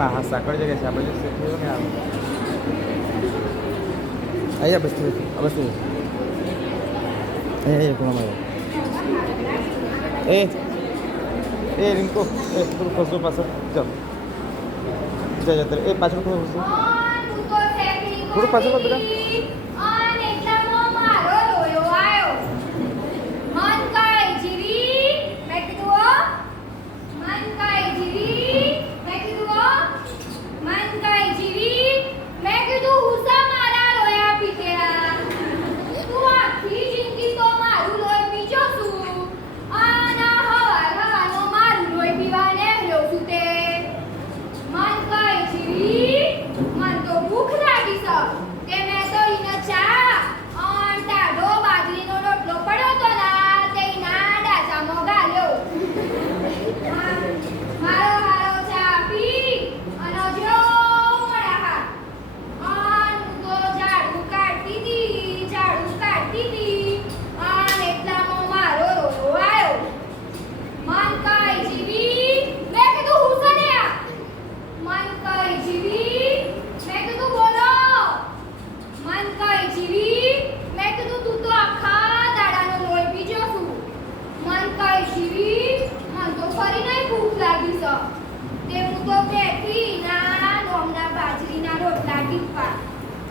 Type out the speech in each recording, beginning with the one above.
હા સાકળ જગ્યા છે આપણે થયો ને આવે અહીંયા બસ અહીંયા કોણામાં એ રિંકો એ થોડું ફસો પાછળ ચાલ જતા એ પાછળ થોડું ફસું થોડું પાછળ બધા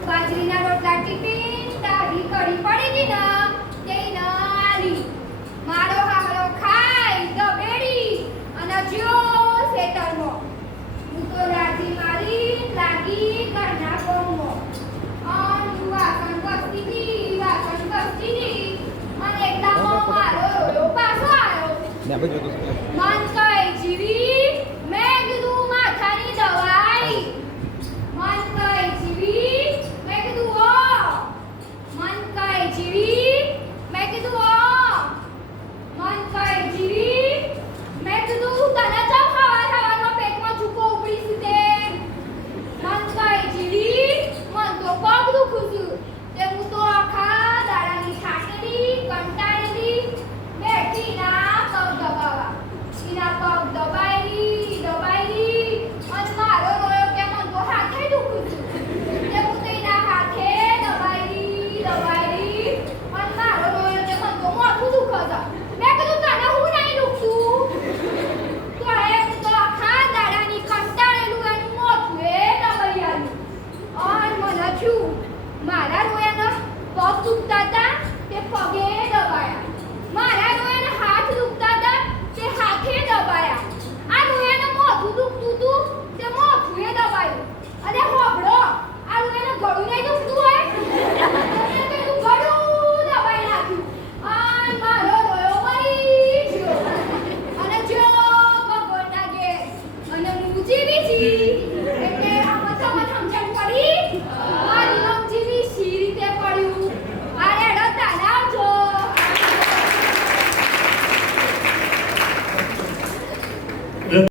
બાજરીના રોટલા ટીપીન દાઢી કડી પડી ગઈ ના તે ના આલી મારો હારો ખાઈ દબેડી અને જો સેટરમો હું તો રાજી મારી લાગી ઘરના કોમો અન વાસણ બસ્તી અને એકદમ મારો રોયો પાછો આવ્યો ને આપણે જોતો મન